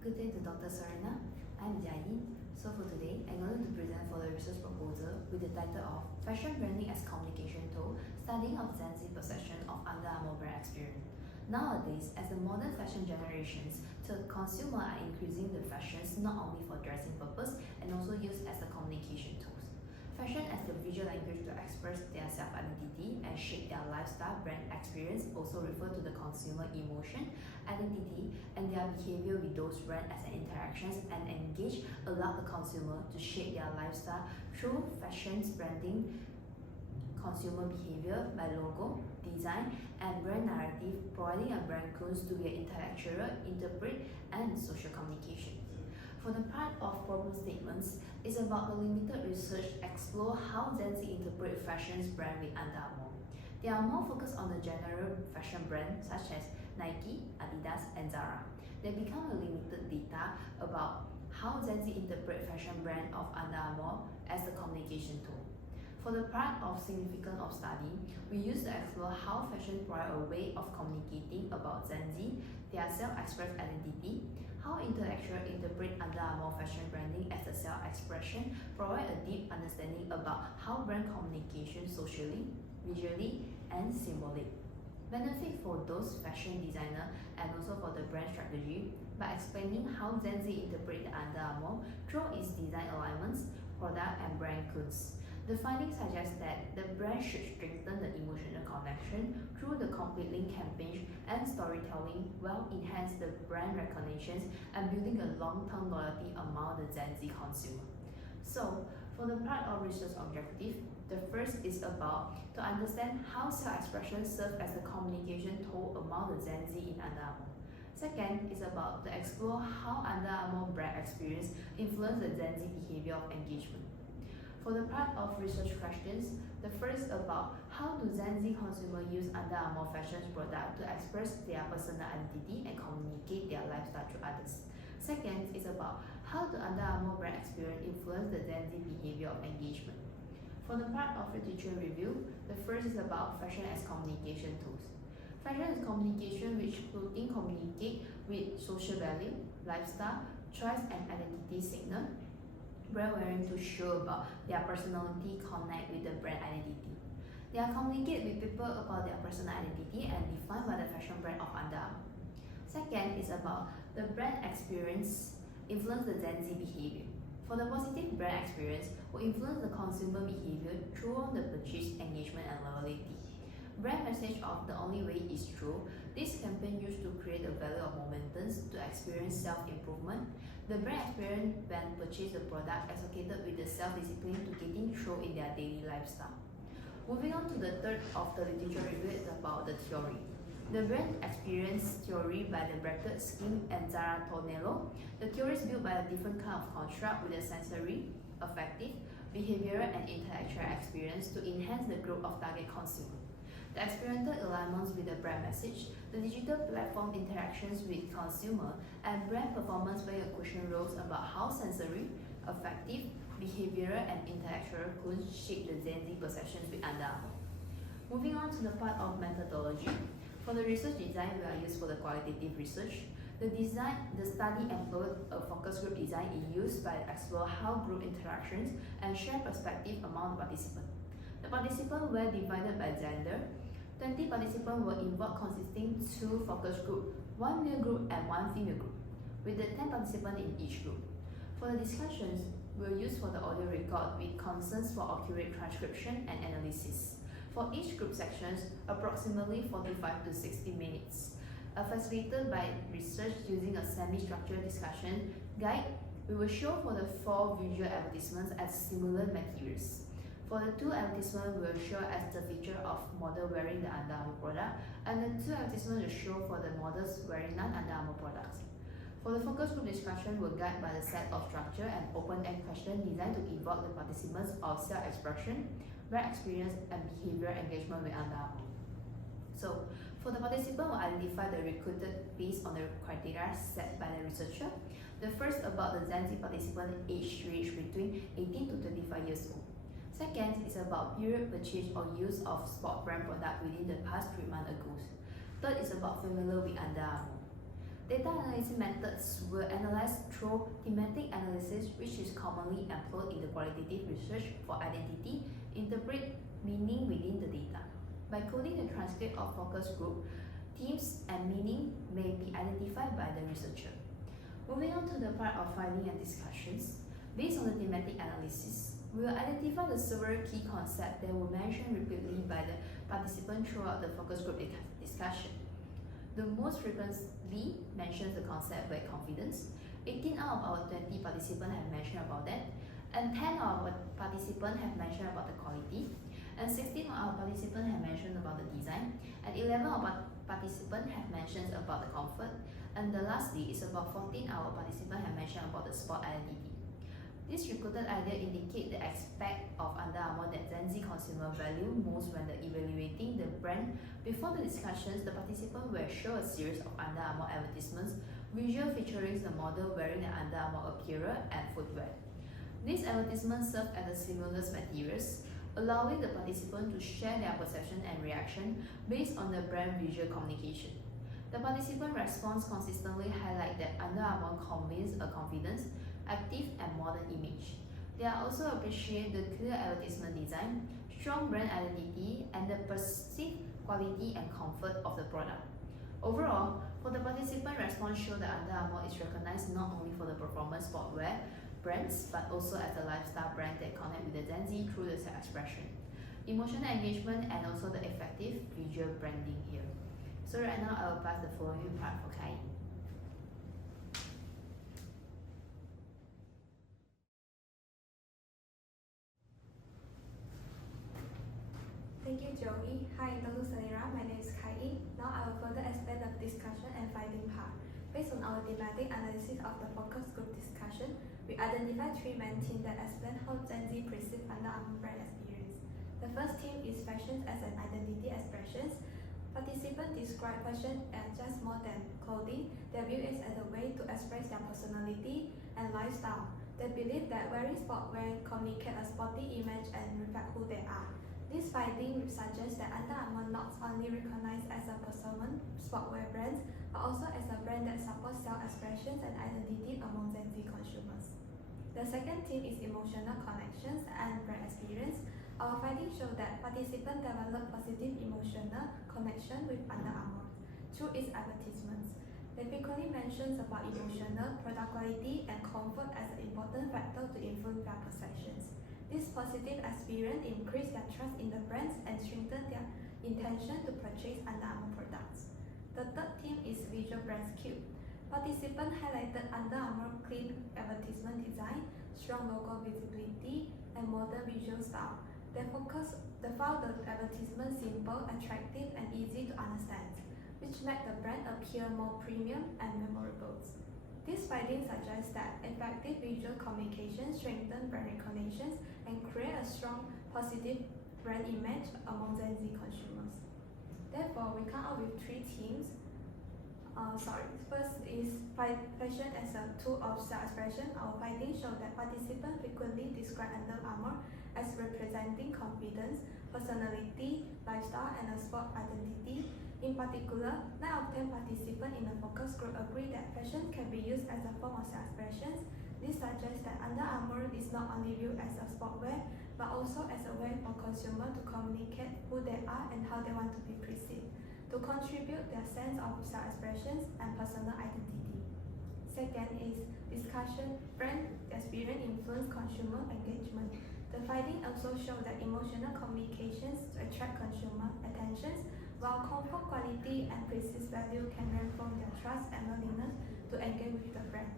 Good day to Dr. Serena. I'm Ying. So for today, I'm going to present for the research proposal with the title of Fashion Branding as Communication Tool, Studying of Gen Z Perception of Under Armour Brand Experience. Nowadays, as the modern fashion generations, the consumer are increasing the fashions not only for dressing purpose and also used as a communication tools. Fashion as the visual language to express their self-identity and shape their lifestyle brand experience also refer to the consumer emotion, identity, and their behavior with those brands as an interactions and engage allow the consumer to shape their lifestyle through fashion's branding, consumer behavior by logo, design, and brand narrative, providing a brand clues to their intellectual, interpret, and social communication. For the part of problem statements, it's about the limited research explore how Gen Z interpret fashion's brand with Under Armour. They are more focused on the general fashion brands such as Nike, Adidas, and Zara. They become a limited data about how Gen Z interpret fashion brand of Under Armour as a communication tool. For the part of significance of study, we use to explore how fashion provide a way of communicating about Gen Z, their self-expressed identity, how intellectuals interpret Under Armour fashion branding as a self-expression, provide a deep understanding about how brand communication socially, visually, and symbolic. Benefit for those fashion designer and also for the brand strategy by explaining how Gen Z interpret the Under Armour through its design alignments, product, and brand codes. The findings suggest that the brand should strengthen the emotional connection through the complete link campaign and storytelling, while enhance the brand recognition and building a long-term loyalty among the Gen Z consumer. So, for the part of research objective, the first is about to understand how self-expression serves as a communication tool among the Gen Z in Under Armour. Second is about to explore how Under Armour brand experience influence the Gen Z behavior of engagement. For the part of research questions, the first about how do Gen Z consumers use Under Armour fashion product to express their personal identity and communicate their lifestyle to others. Second is about how the Under Armour brand experience influence the Gen Z behavior of engagement. For the part of literature review, the first is about fashion as communication tools. Fashion is communication which clothing communicate with social value, lifestyle, choice, and identity signal. Brand wearing to show about their personality connect with the brand identity. They are communicate with people about their personal identity and defined by the fashion brand of Under Armour. Second is about the brand experience influence the Gen Z behavior. For the positive brand experience will influence the consumer behavior through the purchase, engagement, and loyalty. Brand message of the only way is true. This campaign used to create a value of momentum to experience self-improvement. The brand experience when purchase the product associated with the self-discipline to getting through in their daily lifestyle. Moving on to the third of the literature review is about the theory. The brand experience theory by the Brackett, Skin, and Zara Tonello. The theory is built by a different kind of construct with a sensory, affective, behavioral, and intellectual experience to enhance the growth of target consumer. The experiential alignments with the brand message, the digital platform interactions with consumer, and brand performance play a crucial roles about how sensory, affective, behavioral, and intellectual could shape the Gen Z perceptions with Under Armour. Moving on to the part of methodology. For the research design, we are used for the qualitative research. The study employed a focus group design is used by explore how group interactions and share perspective among the participants. The participants were divided by gender. 20 participants were involved consisting 2 focus groups, 1 male group and 1 female group, with the 10 participants in each group. For the discussions, we will use for the audio record with concerns for accurate transcription and analysis. For each group sections, approximately 45 to 60 minutes. Facilitated by research using a semi-structured discussion guide, we will show for the 4 visual advertisements as similar materials. For the 2 advertisements, we will show as the feature of model wearing the Under Armour product, and the 2 advertisements will show for the models wearing non-Under Armour products. For the focus group discussion, will guide by the set of structure and open-end question designed to evoke the participants of self-expression, brand experience, and behavioral engagement with Under Armour. So, for the participant will identify the recruited based on the criteria set by the researcher. The first about the Gen Z participant age range between 18 to 25 years old. Second is about period purchase or use of sport brand product within the past 3 months ago. Third is about familiar with Under Armour. Data analysis methods were analyzed through thematic analysis, which is commonly employed in the qualitative research for identity, interpret meaning within the data. By coding the transcript of focus group, themes and meaning may be identified by the researcher. Moving on to the part of finding and discussions, based on the thematic analysis, we will identify the several key concepts that were mentioned repeatedly by the participants throughout the focus group discussion. The most frequently mentions the concept of confidence. 18 out of our 20 participants have mentioned about that, and 10 of our participants have mentioned about the quality, and 16 of our participants have mentioned about the design, and 11 of our participants have mentioned about the comfort, and the lastly is about 14 of our participants have mentioned about the sport identity. This recruited idea indicate the aspect of Under Armour that Gen Z consumer value most when evaluating the brand. Before the discussions, the participants were shown a series of Under Armour advertisements, visual featuring the model wearing the Under Armour apparel and footwear. These advertisements serve as a stimulus materials, allowing the participants to share their perception and reaction based on the brand visual communication. The participant response consistently highlight that Under Armour conveys a confidence, active and modern image. They also appreciate the clear advertisement design, strong brand identity, and the perceived quality and comfort of the product. Overall, for the participant response show that Under Armour is recognized not only for the performance sportswear brands, but also as a lifestyle brand that connect with the Gen Z through the self-expression, emotional engagement, and also the effective visual branding here. So right now, I will pass the following part for Kai. Thank you, Joey. Hi, Dr. Sanira. My name is Kai. Now I will further explain the discussion and finding part. Based on our thematic analysis of the focus group discussion, we identified three main themes that explain how Gen Z perceive Under Armour brand experience. The first theme is fashion as an identity expression. Participants describe fashion as just more than clothing. They view it as a way to express their personality and lifestyle. They believe that wearing sportswear communicate a sporty image and reflect who they are. This finding suggests that Under Armour not only recognized as a performance sportswear brand, but also as a brand that supports self-expression and identity among Gen Z consumers. The second theme is emotional connections and brand experience. Our findings show that participants develop positive emotional connection with Under Armour through its advertisements. They frequently mention about emotional, product quality, and comfort as an important factor to influence their perceptions. This positive experience increase their trust in the brands and strengthen their intention to purchase Under Armour products. The third theme is visual brand cue. Participants highlighted Under Armour clean advertisement design, strong logo visibility, and modern visual style. They found the advertisement simple, attractive, and easy to understand, which made the brand appear more premium and memorable. This finding suggests that effective visual communication strengthens brand recognition and create a strong, positive brand image among Gen Z consumers. Therefore, we come up with three themes. First is fashion as a tool of self-expression. Our findings show that participants frequently describe Under Armour as representing confidence, personality, lifestyle, and a sport identity. In particular, 9 out of 10 participants in the focus group agree that fashion can be used as a form of self-expression. This suggests that Under Armour is not only viewed as a sportswear, but also as a way for consumers to communicate who they are and how they want to be perceived, to contribute their sense of self-expression and personal identity. Second is discussion, brand experience influence consumer engagement. The finding also show that emotional communications attract consumer attention, while comfort, quality, and perceived value can reinforce their trust and willingness to engage with the brand.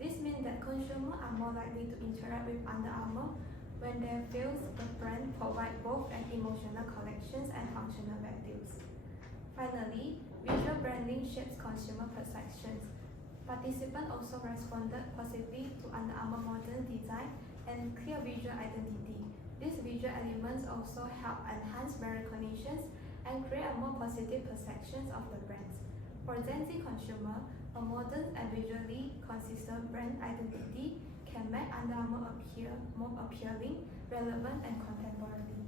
This means that consumers are more likely to interact with Under Armour when they feel the brand provides both an emotional connections and functional values. Finally, visual branding shapes consumer perceptions. Participants also responded positively to Under Armour modern design and clear visual identity. These visual elements also help enhance brand recognition and create a more positive perception of the brands. For Gen Z consumer, a modern and visually consistent brand identity can make Under Armour appear more appealing, relevant, and contemporary.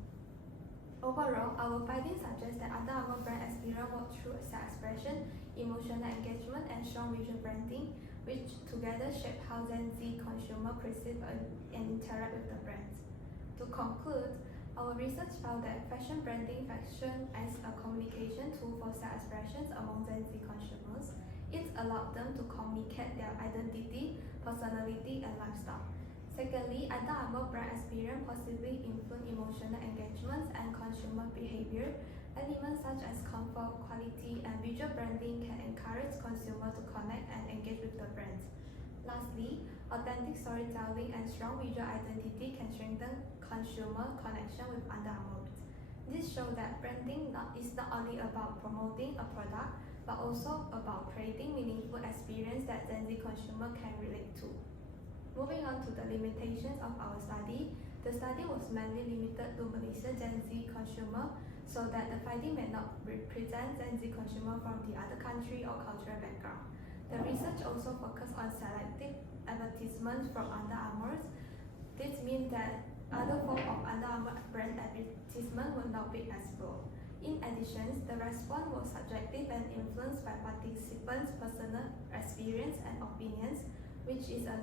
Overall, our findings suggest that Under Armour brand experience works through self-expression, emotional engagement, and strong visual branding, which together shape how Gen Z consumer perceive and interact with the brands. To conclude, our research found that fashion branding functions as a communication tool for self-expressions among Gen Z consumers. It allowed them to communicate their identity, personality, and lifestyle. Secondly, Under Armour brand experience positively influence emotional engagements and consumer behavior. Elements such as comfort, quality, and visual branding can encourage consumers to connect and engage with the brands. Lastly, authentic storytelling and strong visual identity can strengthen consumer connection with Under Armour. This shows that branding is not only about promoting a product, but also about creating meaningful experience that Gen Z consumer can relate to. Moving on to the limitations of our study, the study was mainly limited to Malaysia Gen Z consumer, so that the finding may not represent Gen Z consumer from the other country or cultural background. The research also focused on selective advertisements from Under Armour. This means that other forms of Under Armour brand advertisement will not be explored. In addition, the response was subjective and influenced by participants' personal experience and opinions, which is a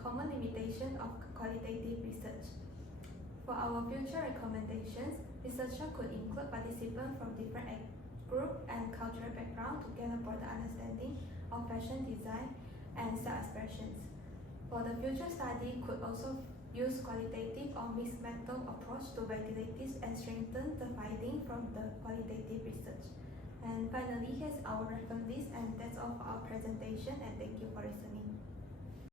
common limitation of qualitative research. For our future recommendations, researchers could include participants from different age group and cultural background to gain a broader understanding of fashion design and self-expressions. For the future study, could also use qualitative or mixed method approach to validate this and strengthen the finding from the qualitative research. And finally, here's our reference list, and that's all for our presentation, and thank you for listening.